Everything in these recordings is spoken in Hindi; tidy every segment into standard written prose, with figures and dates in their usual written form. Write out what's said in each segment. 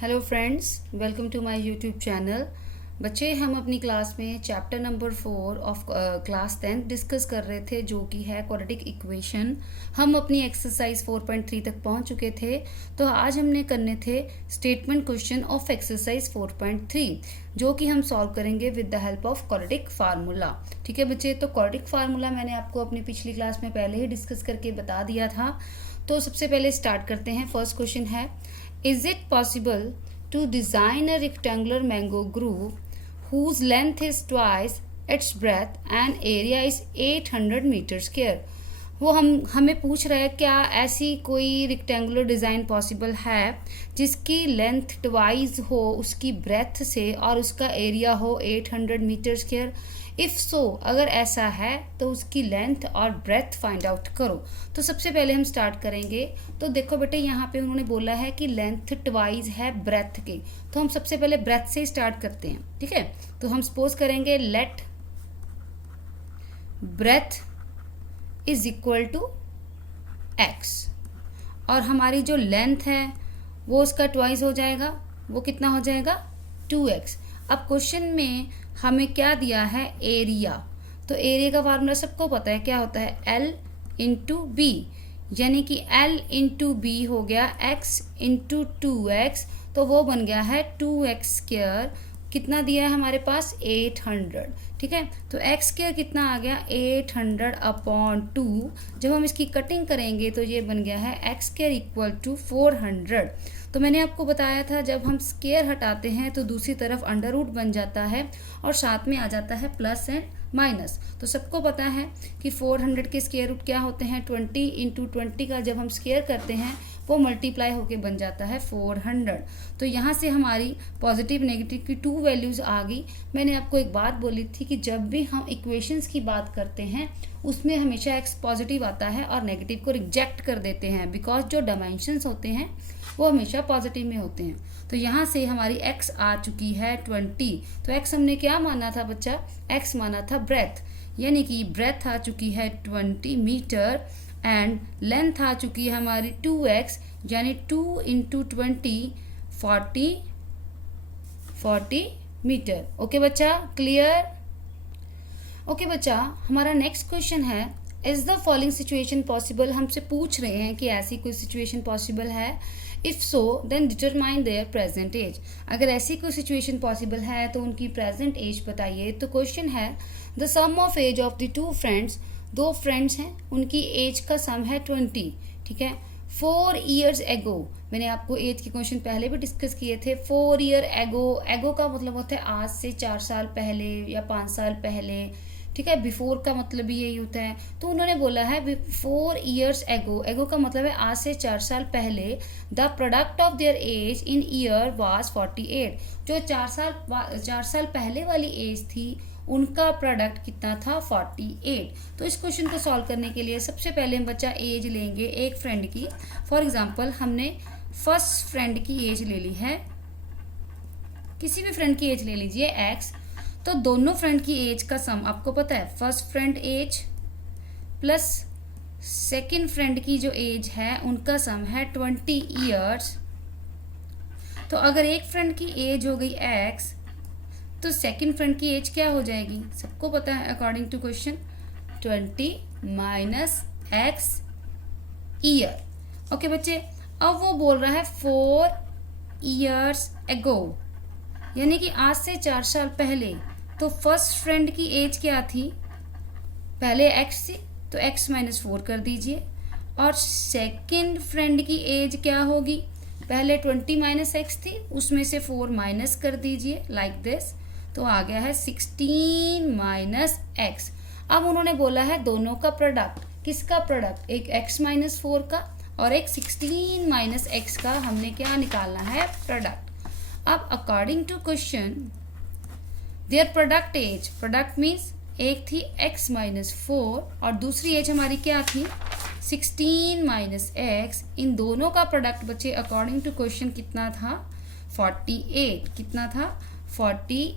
Hello friends, welcome to my YouTube channel. बच्चे, हम अपनी क्लास में chapter number 4 of class 10 discuss कर रहे थे, जो कि है क्वाड्रेटिक इक्वेशन। हम अपनी एक्सरसाइज 4.3 तक पहुंच चुके थे। तो आज हमने करने थे स्टेटमेंट क्वेश्चन ऑफ एक्सरसाइज 4.3, जो कि हम सॉल्व करेंगे with the help of quadratic formula. ठीक है बच्चे, तो क्वाड्रेटिक फार्मूला मैंने आपको अपनी पिछली क्लास में पहले ही डिस्कस करके बता दिया था। तो सबसे पहले स्टार्ट करते हैं। फर्स्ट क्वेश्चन है, is it possible to design a rectangular mango groove whose length is twice its breadth and area is 800 meter square? वो हमें पूछ रहा है क्या ऐसी कोई रेक्टेंगुलर डिज़ाइन पॉसिबल है जिसकी लेंथ ट्वाइस हो उसकी ब्रेथ से और उसका एरिया हो 800 मीटर स्क्वायर। इफ़ सो, अगर ऐसा है तो उसकी लेंथ और ब्रेथ फाइंड आउट करो। तो सबसे पहले हम स्टार्ट करेंगे। तो देखो बेटे, यहाँ पे उन्होंने बोला है कि लेंथ ट्वाइस है ब्रेथ के, तो हम सबसे पहले ब्रेथ से स्टार्ट करते हैं। ठीक है, तो हम सपोज करेंगे let breadth is equal to x, और हमारी जो लेंथ है वो उसका ट्वाइस हो जाएगा। वो कितना हो जाएगा? 2x। अब क्वेश्चन में हमें क्या दिया है? एरिया। तो एरिया का फार्मूला सबको पता है, क्या होता है? L इंटू बी, यानी कि L इंटू बी हो गया x इंटू 2x, तो वो बन गया है 2x स्क्वायर। कितना दिया है हमारे पास? 800। ठीक है, तो x स्क्वायर कितना आ गया? 800 अपॉन 2। जब हम इसकी कटिंग करेंगे तो ये बन गया है x स्क्वायर इक्वल टू 400। तो मैंने आपको बताया था जब हम स्क्वायर हटाते हैं तो दूसरी तरफ अंडर रूट बन जाता है और साथ में आ जाता है प्लस एंड माइनस। तो सबको पता है कि 400 के स्क्वायर रूट क्या होते हैं? 20 इंटू 20 का जब हम स्क्वायर करते हैं वो मल्टीप्लाई होके बन जाता है 400। तो यहाँ से हमारी पॉजिटिव नेगेटिव की 2 वैल्यूज़ आ गई। मैंने आपको एक बात बोली थी कि जब भी हम इक्वेशंस की बात करते हैं उसमें हमेशा x पॉजिटिव आता है और नेगेटिव को रिजेक्ट कर देते हैं, बिकॉज जो डायमेंशंस होते हैं वो हमेशा पॉजिटिव में होते हैं। तो यहाँ से हमारी x आ चुकी है 20। तो x हमने क्या माना था बच्चा? x माना था ब्रेथ, यानी कि ब्रेथ आ चुकी है 20 मीटर एंड लेंथ आ चुकी है हमारी 2x, यानी 2 इंटू 20 40 मीटर। ओके बच्चा, क्लियर? ओके बच्चा, हमारा नेक्स्ट क्वेश्चन है, is the following situation possible? हमसे पूछ रहे हैं कि ऐसी कोई सिचुएशन पॉसिबल है। If so then determine their present age. अगर ऐसी कोई सिचुएशन पॉसिबल है तो उनकी प्रेजेंट एज बताइए। तो क्वेश्चन है, the sum of age of the two friends, दो फ्रेंड्स हैं, उनकी एज का सम है 20। ठीक है, 4 years एगो, मैंने आपको एज के क्वेश्चन पहले भी डिस्कस किए थे। 4 year एगो, एगो का मतलब होता है आज से 4 साल पहले या 5 साल पहले। ठीक है, बिफोर का मतलब भी यही होता है। तो उन्होंने बोला है 4 years एगो, एगो का मतलब है आज से 4 साल पहले। The product of their age in year was 48। जो 4 साल पहले वाली एज थी उनका प्रोडक्ट कितना था? 48। तो इस क्वेश्चन को सॉल्व करने के लिए सबसे पहले हम बच्चा एज लेंगे एक फ्रेंड की। फॉर एग्जांपल हमने फर्स्ट फ्रेंड की एज ले ली है, किसी भी फ्रेंड की एज ले लीजिए x। तो दोनों फ्रेंड की एज का सम आपको पता है, first friend age plus second friend की जो एज है उनका सम है 20 years। तो अगर एक फ्रेंड की एज हो गई x तो सेकंड फ्रेंड की एज क्या हो जाएगी? सबको पता है according to question, 20 minus x year. Okay बच्चे, अब वो बोल रहा है 4 years एगो, यानी कि आज से 4 साल पहले। तो फर्स्ट फ्रेंड की एज क्या थी? पहले x थी तो x माइनस 4 कर दीजिए, और सेकंड फ्रेंड की एज क्या होगी? पहले 20 माइनस x थी, उसमें से 4 माइनस कर दीजिए लाइक दिस, तो आ गया है 16 माइनस x। अब उन्होंने बोला है दोनों का प्रोडक्ट। किसका प्रोडक्ट? एक x माइनस 4 का और एक 16 माइनस x का हमने क्या निकालना है? प्रोडक्ट। अब according to question their product age, product means एक थी x माइनस 4 और दूसरी एज हमारी क्या थी? 16 माइनस x। इन दोनों का प्रोडक्ट बच्चे अकॉर्डिंग टू क्वेश्चन कितना था? 48। कितना था? 48।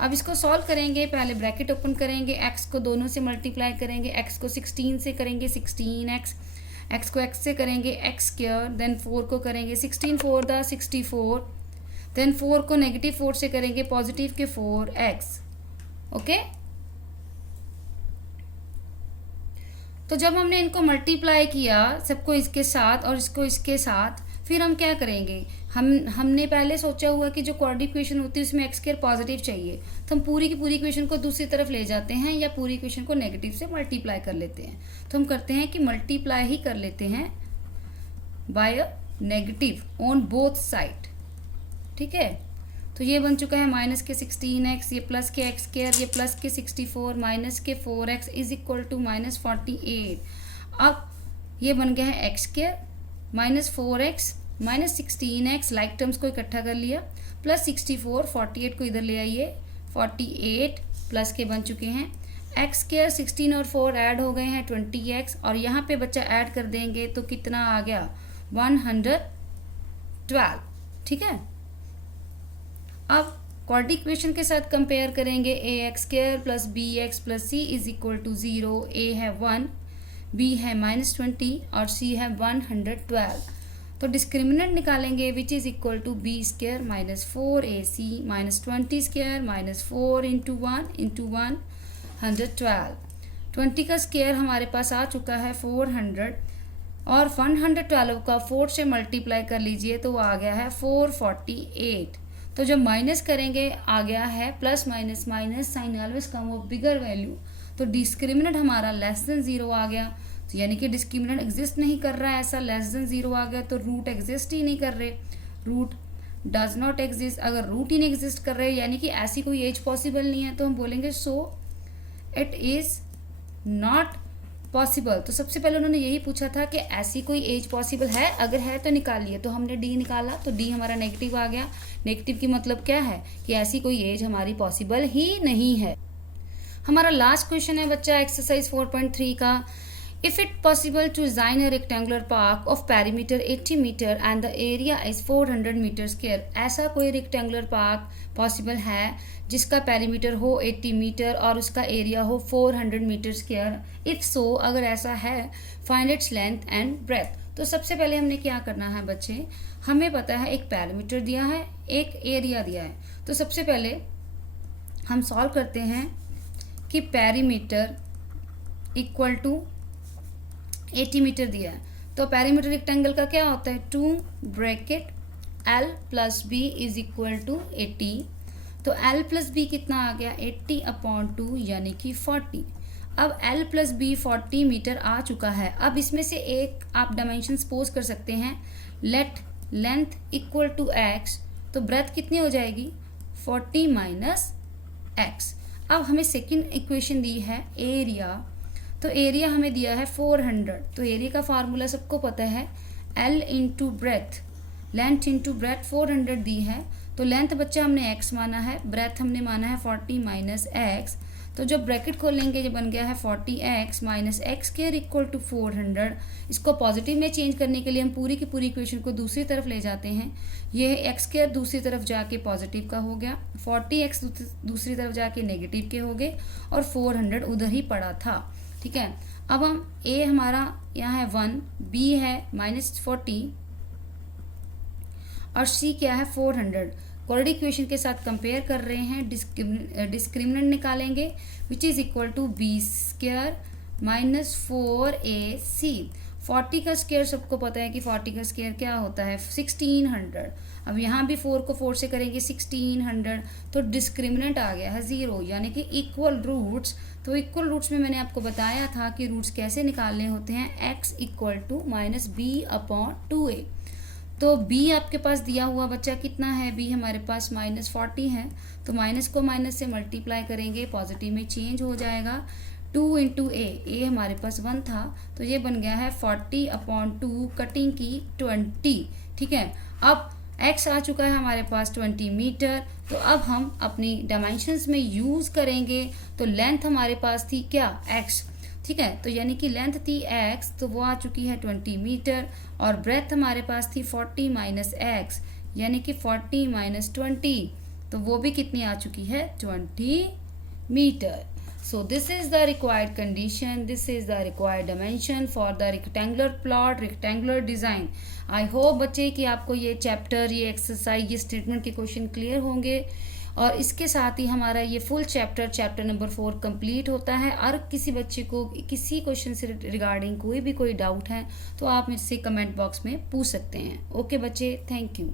अब इसको सॉल्व करेंगे, पहले ब्रैकेट ओपन करेंगे, x को दोनों से मल्टीप्लाई करेंगे, x को 16 से करेंगे 16x एक्स को एक्स से करेंगे एक्स स्क्वायर, देन 4 को करेंगे 16 4 द 64, देन 4 को नेगेटिव 4 से करेंगे पॉजिटिव के 4x। ओके, तो जब हमने इनको मल्टीप्लाई किया सबको इसके साथ और इसको इसके साथ, फिर हम क्या करेंगे, हमने पहले सोचा हुआ कि जो क्वाड्रेटिक इक्वेशन होती है उसमें एक्स स्क्वायर पॉजिटिव चाहिए, तो हम पूरी की पूरी इक्वेशन को दूसरी तरफ ले जाते हैं या पूरी इक्वेशन को नेगेटिव से मल्टीप्लाई कर लेते हैं। तो हम करते हैं कि मल्टीप्लाई ही कर लेते हैं by a negative on both side. ठीक है, तो ये बन चुका है माइनस के 16x, ये प्लस के एक्स स्क्वायर, ये प्लस के 64 माइनस के 4x is equal to minus 48। अब ये बन गया है x square minus 4x minus 16x, like terms को इकट्ठा कर लिया, प्लस 64, 48 को इधर ले आइए, 48 प्लस के बन चुके हैं एक्स स्क्वायर, 16 और 4 ऐड हो गए हैं 20x, और यहाँ पे बच्चा ऐड कर देंगे तो कितना आ गया 112। ठीक है, अब क्वाड्रेटिक इक्वेशन के साथ कंपेयर करेंगे, a x square plus b x plus c is equal to 0, a है 1, बी है -20 और सी है 112। तो डिस्क्रिमिनेंट निकालेंगे which is equal to b square minus 4ac minus 20 square minus 4 into 112। 20 का स्क्वायर हमारे पास आ चुका है 400 और 112 का 4 से मल्टीप्लाई कर लीजिए तो वो आ गया है 448। तो जब माइनस करेंगे आ गया है plus minus minus, sign always come of bigger value, तो डिस्क्रिमिनेंट हमारा लेस देन 0 आ गया, तो यानी कि डिस्क्रिमिनेंट एग्जिस्ट नहीं कर रहा है, ऐसा लेस देन 0 आ गया, तो रूट एग्जिस्ट ही नहीं कर रहे, रूट डज नॉट एग्जिस्ट। अगर रूट ही नहीं एग्जिस्ट कर रहे यानी कि ऐसी कोई एज पॉसिबल नहीं है, तो हम बोलेंगे so it is not possible. तो सबसे पहले उन्होंने यही पूछा था कि ऐसी कोई एज पॉसिबल है, अगर है तो निकालिए, तो हमने डी निकाला, तो डी हमारा नेगेटिव आ गया। नेगेटिव की मतलब क्या है कि ऐसी कोई एज हमारी पॉसिबल ही नहीं है। हमारा लास्ट क्वेश्चन है बच्चा एक्सरसाइज 4.3 का, if it possible to design a rectangular park of perimeter 80 metre and the area is 400 metre square. ऐसा कोई रेक्टेंगुलर पार्क पॉसिबल है जिसका पेरीमीटर हो 80 मीटर और उसका एरिया हो 400 मीटर स्क्वायर। इफ सो, अगर ऐसा है, find its length and breadth. तो सबसे पहले हमने क्या करना है बच्चे, हमें पता है एक पेरीमीटर दिया है, एक एरिया दिया है, तो सबसे पहले हम सॉल्व करते हैं कि पेरीमीटर इक्वल टू 80 मीटर दिया है, तो पेरीमीटर रेक्टेंगल का क्या होता है 2 bracket L plus B is equal to 80। तो L प्लस B कितना आ गया 80/2 यानी कि 40। अब L प्लस B 40 मीटर आ चुका है। अब इसमें से एक आप डायमेंशन सपोज कर सकते हैं, let length equal to x, तो ब्रेथ कितनी हो जाएगी 40 माइनस x। अब हमें सेकंड इक्वेशन दी है एरिया, तो एरिया हमें दिया है 400, तो एरिया का फार्मूला सबको पता है L into breadth, length into breadth 400 दी है, तो लेंथ बच्चा हमने x माना है, ब्रेथ हमने माना है 40 माइनस x। तो जब ब्रैकेट खोलेंगे ये बन गया है 40x minus x square equal to 400। इसको पॉजिटिव में चेंज करने के लिए हम पूरी की पूरी इक्वेशन को दूसरी तरफ ले जाते हैं, ये एक्स स्क्वायर दूसरी तरफ जाके पॉजिटिव का हो गया, 40x दूसरी तरफ जाके नेगेटिव के हो गए और 400 उधर ही पड़ा था। ठीक है, अब हम a हमारा यहाँ है 1, b है -40 और c क्या है 400। क्वाड्रेटिक इक्वेशन के साथ कंपेयर कर रहे हैं, डिस्क्रिमिनेंट निकालेंगे which is equal to b square minus 4ac। 40 का स्क्वायर सबको पता है कि 40 का स्क्वायर क्या होता है 1600। अब यहाँ भी 4 को 4 से करेंगे 1600, तो डिस्क्रिमिनेंट आ गया है 0 यानी कि इक्वल रूट्स। तो इक्वल रूट्स में मैंने आपको बताया था कि रूट्स कैसे निकालने होते हैं, x equal to minus b/2a। तो b आपके पास दिया हुआ बच्चा कितना है, b हमारे पास -40 है, तो माइनस को माइनस से मल्टीप्लाई करेंगे पॉजिटिव में चेंज हो जाएगा, 2 इंटू a हमारे पास 1 था, तो ये बन गया है 40/2 कटिंग की 20। ठीक है, अब x आ चुका है हमारे पास 20 मीटर, तो अब हम अपनी डायमेंशंस में यूज़ करेंगे, तो लेंथ हमारे पास थी क्या x। ठीक है, तो यानी कि लेंथ थी x, तो वो आ चुकी है 20 मीटर, और ब्रेथ हमारे पास थी 40 माइनस x यानी कि 40 माइनस 20, तो वो भी कितनी आ चुकी है 20 metre. So this is the required condition, this is the required dimension for the rectangular plot, rectangular design. I hope बच्चे कि आपको ये चैप्टर, ये एक्सरसाइज, ये स्टेटमेंट के क्वेश्चन क्लियर होंगे। और इसके साथ ही हमारा ये फुल चैप्टर नंबर 4 कंप्लीट होता है। और किसी बच्चे को किसी क्वेश्चन से रिगार्डिंग कोई डाउट है तो आप मुझसे कमेंट बॉक्स में पूछ सकते हैं। ओके बच्चे, थैंक यू।